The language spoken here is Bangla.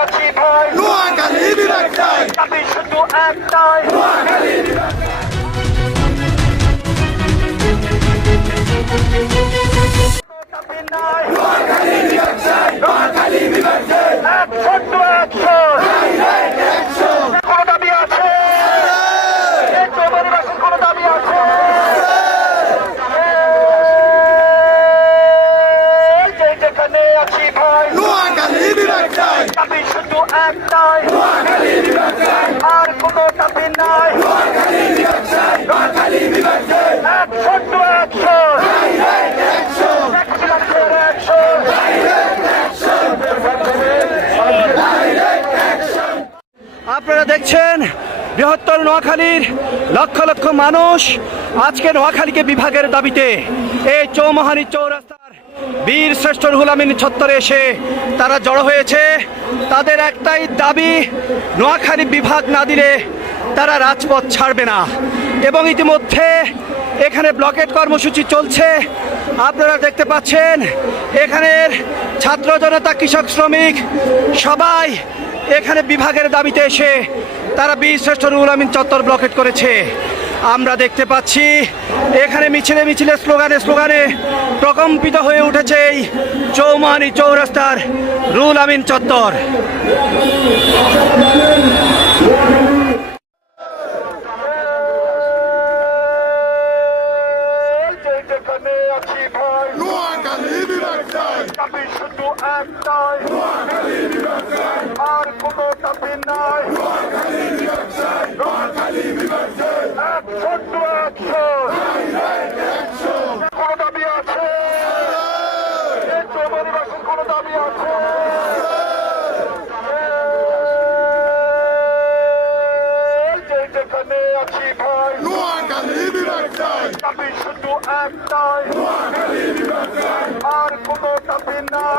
আছি ভাই। নোয়াখালী বিভাগ চাই দাবি শুধু একটাই। দাবি নাই কোনো দাবি নোয়াখালী বিভাগ চাই একশো টু একশো। একশো। একশো আপনারা দেখছেন বৃহত্তর নোয়াখালীর লক্ষ লক্ষ মানুষ আজকে নোয়াখালীকে বিভাগের দাবিতে এই চৌমহানি চৌরাস্তার বীর শ্রেষ্ঠ রুহুল আমিন ছত্তরে এসে তারা জড়ো হয়েছে। তাদের একটাই দাবি, নোয়াখালী বিভাগ না দিলে তারা রাজপথ ছাড়বে না। এবং ইতিমধ্যে এখানে ব্লকেট কর্মসূচি চলছে। আপনারা দেখতে পাচ্ছেন, এখানের ছাত্র জনতা, কৃষক, শ্রমিক সবাই এখানে বিভাগের দাবিতে এসে তারা বীর শ্রেষ্ঠ রুহুল আমিন চত্বর ব্লকেট করেছে। আমরা দেখতে পাচ্ছি এখানে মিছিলে মিছিলে স্লোগানে স্লোগানে প্রকম্পিত হয়ে উঠেছে এই চৌমানি চৌরাস্তার রুল আমিন চত্বর। শুধু একটাই আর কোনো নাই। একশো টু একশো কোনো দাবি আছে এই চৌবাড়িবাসীর কোনো দাবি আছে যেখানে আছি ভাই দাবি শুধু একটাই আর কোনো দাবি নাই